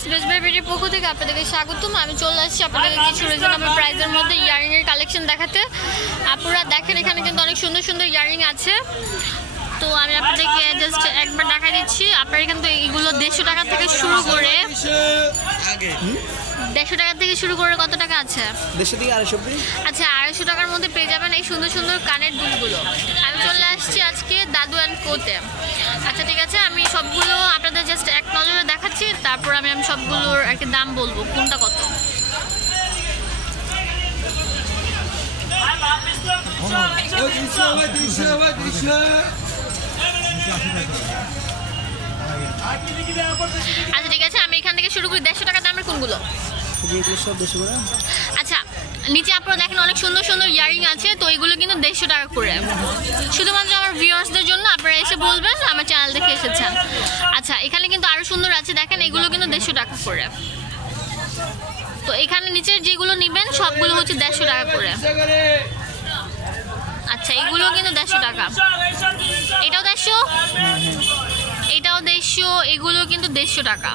Viewers, best by বিউটির পক্ষ থেকে আপনাদেরকে স্বাগতম। আমি চলে আসছি আপনাদেরকে কিছু রিজনেবল প্রাইসের মধ্যে ইয়ারিং এর কালেকশন দেখাতে। আপনারা দেখেন এখানে কিন্তু অনেক সুন্দর সুন্দর ইয়ারিং আছে। তো আমি আপনাদেরকে জাস্ট একবার দেখা দিচ্ছি। আপনারা কিন্তু এইগুলো 150 টাকা থেকে শুরু করে 150 টাকা থেকে শুরু করে কত টাকা আছে? 150 থেকে 250। আচ্ছা, 250 টাকার মধ্যে পেয়ে যাবেন এই সুন্দর সুন্দর কানের দুলগুলো। আমি চলে আসছি আজকে দাদু অ্যান্ড কোতে। আচ্ছা ঠিক আছে, আমি সবগুলো আপনাদের জাস্ট এক নজরে দেখাচ্ছি, তারপর আমি সবগুলোর আর কি দাম বলবো কোনটা কত। আচ্ছা ঠিক আছে, আমি এখান থেকে শুরু করি। 150 টাকা দামের কোনগুলো? আচ্ছা, নিচে আপনারা দেখেন অনেক সুন্দর সুন্দর ইয়ারিং আছে। তো এগুলো কিন্তু 150 টাকা করে, শুধুমাত্র আমার ভিউয়ার্সদের জন্য। আপনারা এসে বলবেন আমার চ্যানেল দেখে এসেছেন। আচ্ছা, এখানে কিন্তু আরো সুন্দর আছে, দেখেন এগুলো কিন্তু 150 টাকা করে। তো এখানে নিচের যেগুলো নেবেন সবগুলো হচ্ছে 150 টাকা করে। আচ্ছা, এগুলো কিন্তু 150 টাকা, এটাও 150, এটাও 150, এগুলো কিন্তু 150 টাকা।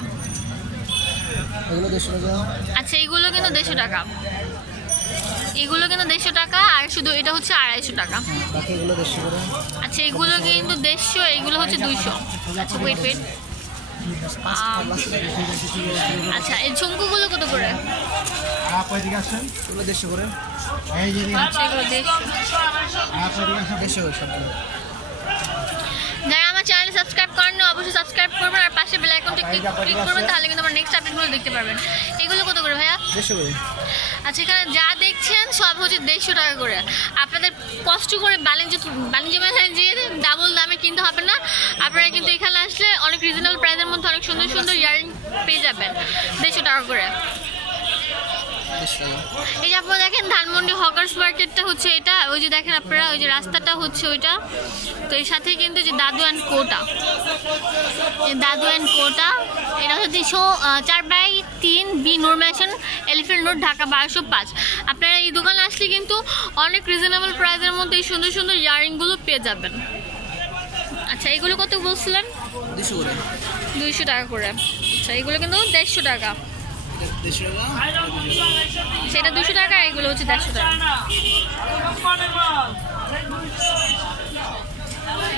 আচ্ছা, এগুলো কিন্তু 150 টাকা, এগুলো কিন্তু 150 টাকা, আর শুধু এটা হচ্ছে 250 টাকা। আচ্ছা, এগুলো কিন্তু 150, এগুলো হচ্ছে 200। আচ্ছা ওয়েট ওয়েট, আচ্ছা এই ঝুমকুগুলো কত করে? যারা আমার চ্যানেল সাবস্ক্রাইব করেন না অবশ্যই সাবস্ক্রাইব করবেন, আর পাশে বেল আইকনটা ক্লিক করবেন, তাহলে কিন্তু আমার নেক্সট আপডেটগুলো দেখতে পারবেন। এগুলো কত করে ভাইয়া? 150 করে। আচ্ছা, এখানে যা দেখছেন সব হচ্ছে 150 টাকা করে। আপনাদের কষ্ট করে বাণিজ্য মেলায় যেয়ে ডাবল দামে কিনতে হবে না। আপনারা কিন্তু এখানে আসলে অনেক রিজনেবল প্রাইসের মধ্যে অনেক সুন্দর সুন্দর ইয়ারিং পেয়ে যাবেন 150 টাকা করে। এই যে আপনারা দেখেন ধানমন্ডি হকার্স মার্কেটটা হচ্ছে এটা, ওই যে দেখেন আপনারা ওই যে রাস্তাটা হচ্ছে ওইটা। তো এর সাথে কিন্তু যে দাদু অ্যান্ড কোটা, দাদু অ্যান্ড কোটা, এটা হচ্ছে 4/3 বি নূর ম্যানশন, এলিফ্যান্ট রোড, ঢাকা 1205। আপনারা এই দোকানে আসলে কিন্তু অনেক রিজনেবল প্রাইসের মধ্যে এই সুন্দর সুন্দর ইয়ারিংগুলো পেয়ে যাবেন। আচ্ছা, এগুলো কত বলছিলেন? 200 টাকা করে। আচ্ছা, এগুলো কিন্তু 150 টাকা, সেটা 200 টাকা, এগুলো হচ্ছে 150 টাকা।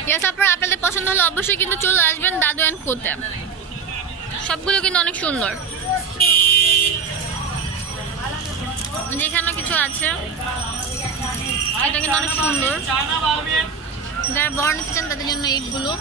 ইয়েস, আপনাদের পছন্দ হলে অবশ্যই কিন্তু চলে আসবেন দাদু অ্যান্ড কোতে। সবগুলো কিন্তু অনেক সুন্দর। যেখানে কিছু আছে এটা কিন্তু অনেক সুন্দর। যারা বড় নিতে চান তাদের জন্য এইগুলো।